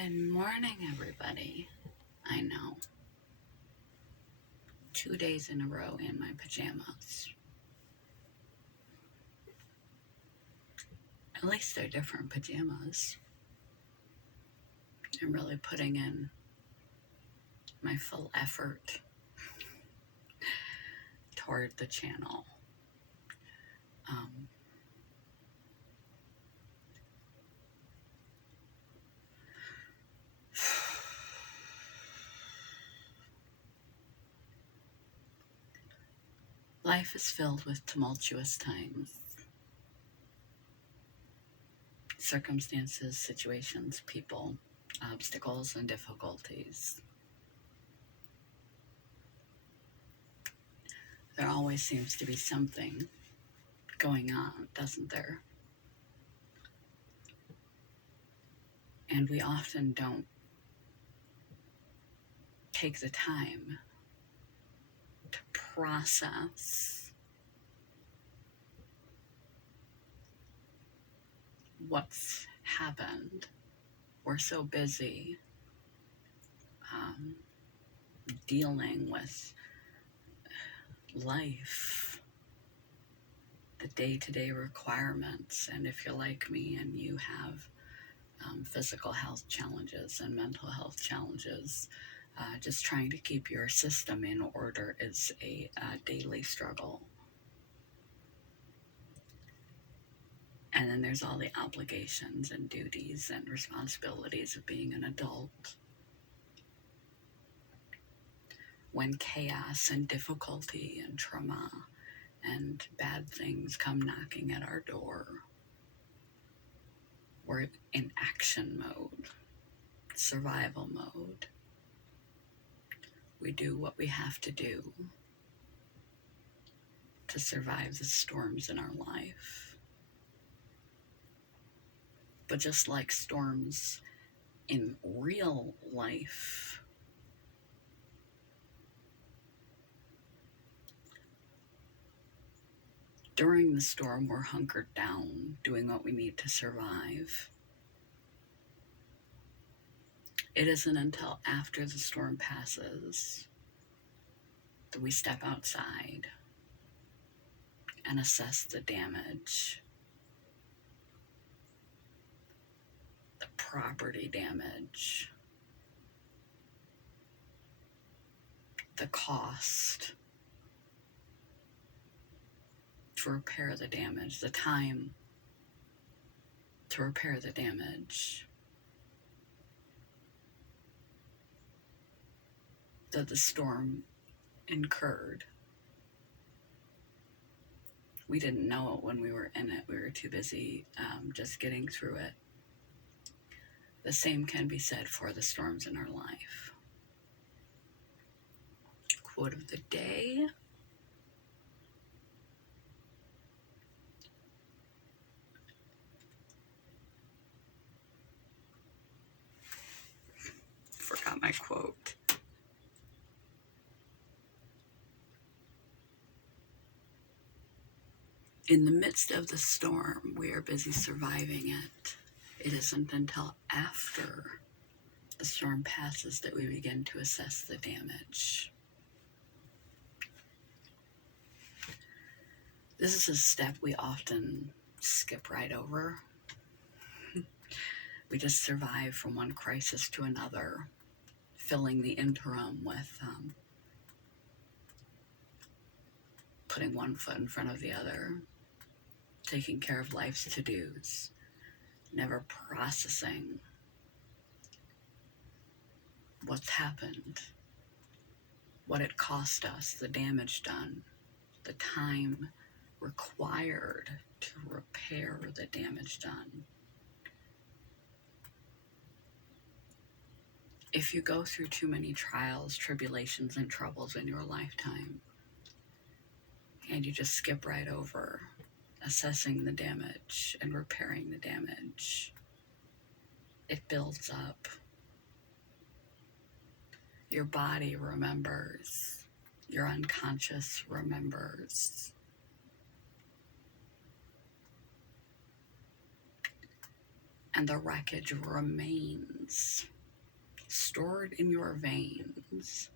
Good morning, everybody. I know. 2 days in a row in my pajamas. At least they're different pajamas. I'm really putting in my full effort toward the channel. Life is filled with tumultuous times. Circumstances, situations, people, obstacles, and difficulties. There always seems to be something going on, doesn't there? And we often don't take the time to process what's happened. We're so busy dealing with life, the day-to-day requirements, and if you're like me and you have physical health challenges and mental health challenges, just trying to keep your system in order is a daily struggle. And then there's all the obligations and duties and responsibilities of being an adult. When chaos and difficulty and trauma and bad things come knocking at our door, we're in action mode, survival mode. We do what we have to do to survive the storms in our life. But just like storms in real life, during the storm, we're hunkered down, doing what we need to survive. It isn't until after the storm passes that we step outside and assess the damage, the property damage, the cost to repair the damage, the time to repair the damage that the storm incurred. We didn't know it when we were in it. We were too busy just getting through it. The same can be said for the storms in our life. Quote of the day. Forgot my quote. In the midst of the storm, we are busy surviving it. It isn't until after the storm passes that we begin to assess the damage. This is a step we often skip right over. We just survive from one crisis to another, filling the interim with putting one foot in front of the other, taking care of life's to-dos, never processing what's happened, what it cost us, the damage done, the time required to repair the damage done. If you go through too many trials, tribulations, and troubles in your lifetime, and you just skip right over assessing the damage and repairing the damage, it builds up. Your body remembers. Your unconscious remembers. and the wreckage remains stored in your veins,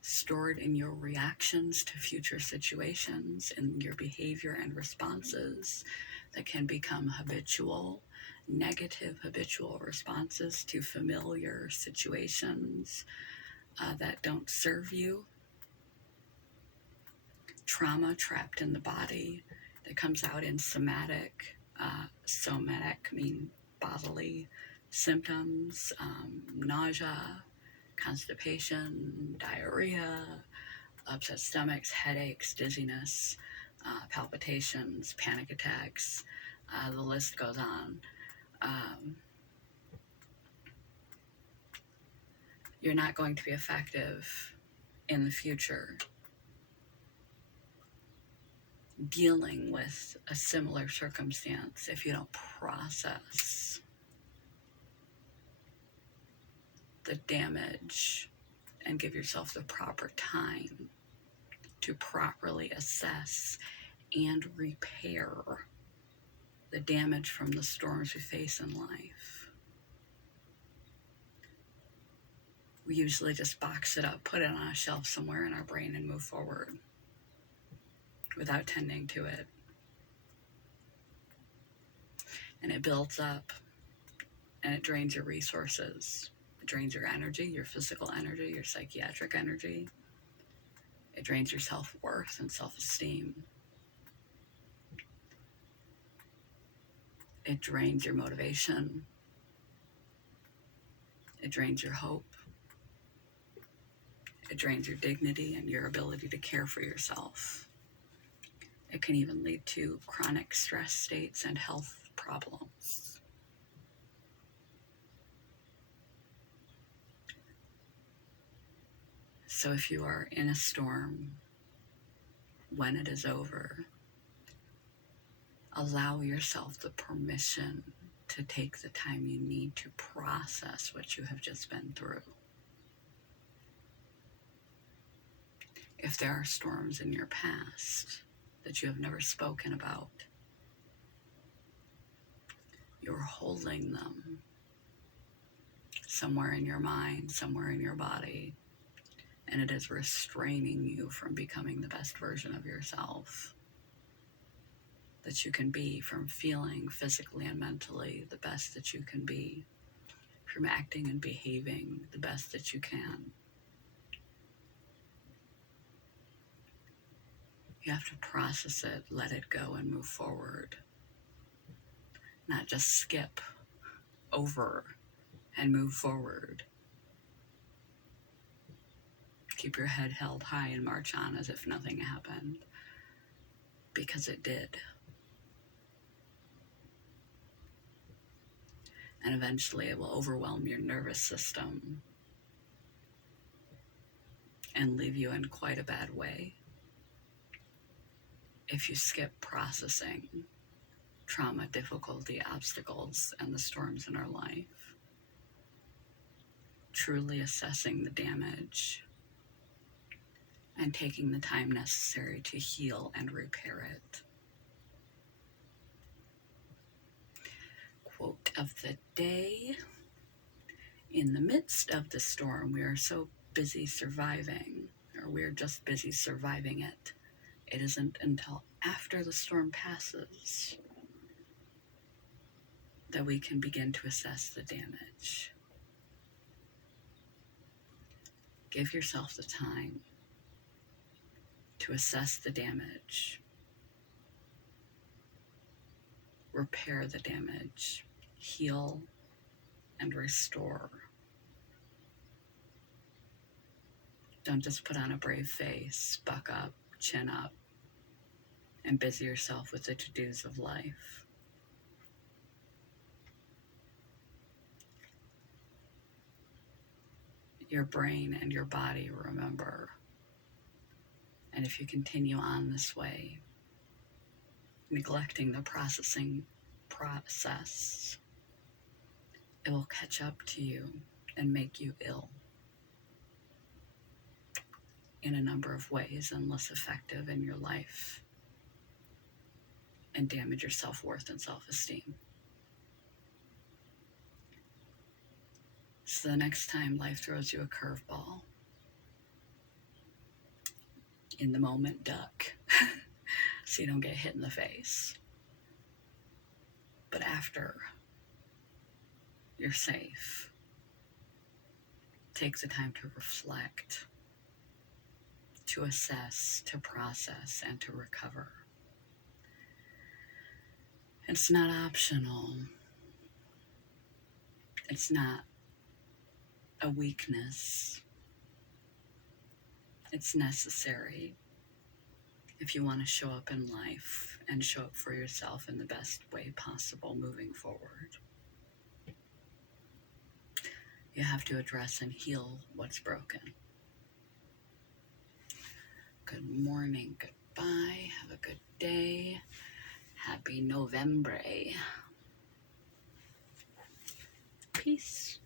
stored in your reactions to future situations, in your behavior and responses that can become habitual, negative habitual responses to familiar situations that don't serve you. Trauma trapped in the body that comes out in somatic, somatic mean bodily symptoms, nausea, constipation, diarrhea, upset stomachs, headaches, dizziness, palpitations, panic attacks. The list goes on. You're not going to be effective in the future dealing with a similar circumstance if you don't process the damage and give yourself the proper time to properly assess and repair the damage from the storms we face in life. We usually just box it up, put it on a shelf somewhere in our brain, and move forward without tending to it. And it builds up, and it drains your resources. It drains your energy, your physical energy, your psychiatric energy. It drains your self-worth and self-esteem. It drains your motivation. It drains your hope. It drains your dignity and your ability to care for yourself. It can even lead to chronic stress states and health problems. So if you are in a storm, when it is over, allow yourself the permission to take the time you need to process what you have just been through. If there are storms in your past that you have never spoken about, you're holding them somewhere in your mind, somewhere in your body, and it is restraining you from becoming the best version of yourself that you can be, from feeling physically and mentally the best that you can be, from acting and behaving the best that you can. You have to process it, let it go, and move forward. Not just skip over and move forward. Keep your head held high and march on as if nothing happened, because it did. And eventually it will overwhelm your nervous system and leave you in quite a bad way if you skip processing trauma, difficulty, obstacles, and the storms in our life. Truly assessing the damage and taking the time necessary to heal and repair it. Quote of the day: in the midst of the storm, we are so busy surviving, or we're just busy surviving it. It isn't until after the storm passes that we can begin to assess the damage. Give yourself the time to assess the damage, repair the damage, heal and restore. Don't just put on a brave face, buck up, chin up, and busy yourself with the to-dos of life. Your brain and your body remember. And if you continue on this way, neglecting the processing process, it will catch up to you and make you ill in a number of ways and less effective in your life, and damage your self-worth and self-esteem. So the next time life throws you a curveball, in the moment, duck so you don't get hit in the face. But after you're safe, take the time to reflect, to assess, to process, and to recover. It's not optional. It's not a weakness. It's necessary if you want to show up in life and show up for yourself in the best way possible moving forward. You have to address and heal what's broken. Good morning, goodbye, have a good day. Happy November. Peace.